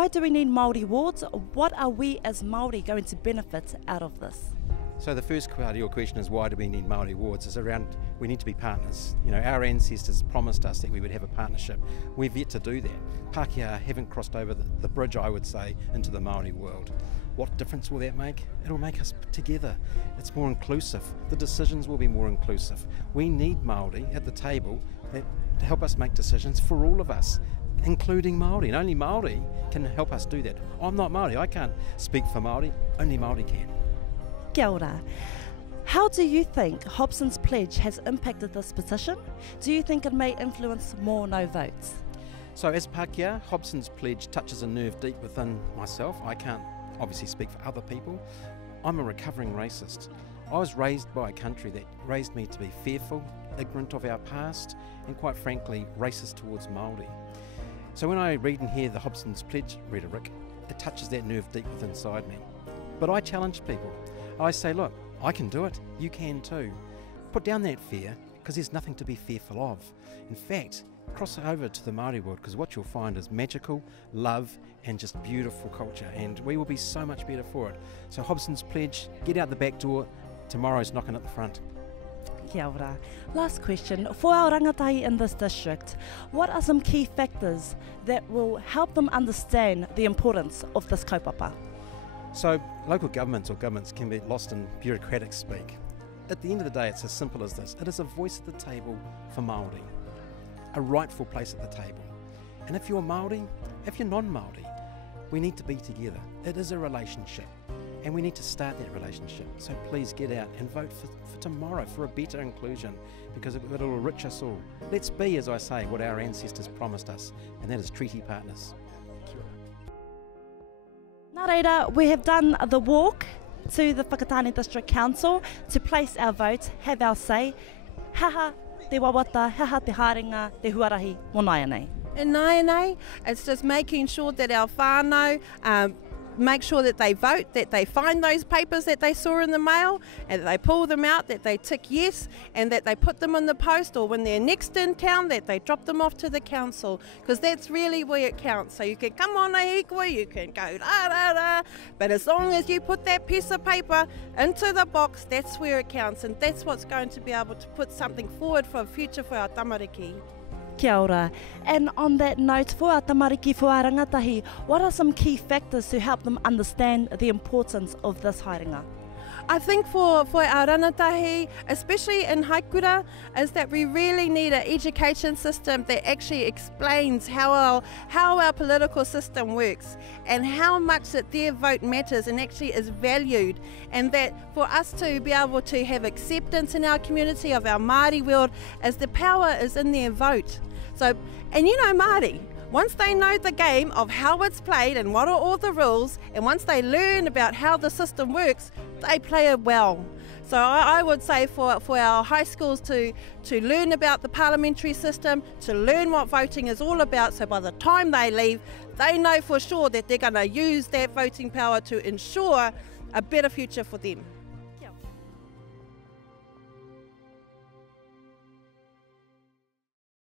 Why do we need Māori wards? What are we as Māori going to benefit out of this? So the first part of your question is why do we need Māori wards? Is around we need to be partners. You know, our ancestors promised us that we would have a partnership. We've yet to do that. Pākehā haven't crossed over the bridge, I would say, into the Māori world. What difference will that make? It'll make us together. It's more inclusive. The decisions will be more inclusive. We need Māori at the table to help us make decisions for all of us, including Māori. And only Māori can help us do that. I'm not Māori. I can't speak for Māori. Only Māori can. Kia ora. How do you think Hobson's pledge has impacted this petition? Do you think it may influence more no votes? So as Pākehā, Hobson's pledge touches a nerve deep within myself. I can't obviously speak for other people. I'm a recovering racist. I was raised by a country that raised me to be fearful, ignorant of our past, and quite frankly, racist towards Māori. So when I read and hear the Hobson's pledge rhetoric, it touches that nerve deep within inside me. But I challenge people. I say, look, I can do it, you can too. Put down that fear, because there's nothing to be fearful of. In fact, cross over to the Māori world, because what you'll find is magical, love, and just beautiful culture, and we will be so much better for it. So Hobson's pledge, get out the back door, tomorrow's knocking at the front. Kia ora. Last question, for our rangatahi in this district, what are some key factors that will help them understand the importance of this kaupapa? So local governments or governments can be lost in bureaucratic speak. At the end of the day, it's as simple as this. It is a voice at the table for Māori, a rightful place at the table. And if you're Māori, if you're non-Māori, we need to be together. It is a relationship, and we need to start that relationship. So please get out and vote for tomorrow, for a better inclusion, because it will enrich us all. Let's be, as I say, what our ancestors promised us, and that is treaty partners. Nā reira, we have done the walk to the Whakatane District Council to place our vote, have our say. Haha te wawata, haha te haringa, te huarahi, mo nāia nei. And nāia nei, it's just making sure that our whānau make sure that they vote, that they find those papers that they saw in the mail, and that they pull them out, that they tick yes, and that they put them in the post, or when they're next in town, that they drop them off to the council, because that's really where it counts. So you can come on a Hikoi, you can go da da da, but as long as you put that piece of paper into the box, that's where it counts, and that's what's going to be able to put something forward for a future for our tamariki. Kia ora. And on that note, for our tamariki, for our rangatahi, what are some key factors to help them understand the importance of this haerenga? I think for our rangatahi, especially in Haikura, is that we really need an education system that actually explains how our political system works and how much that their vote matters and actually is valued, and that for us to be able to have acceptance in our community of our Māori world is the power is in their vote. So, and you know Māori, once they know the game of how it's played and what are all the rules, and once they learn about how the system works, they play it well. So I would say for our high schools to learn about the parliamentary system, to learn what voting is all about, so by the time they leave, they know for sure that they're going to use that voting power to ensure a better future for them.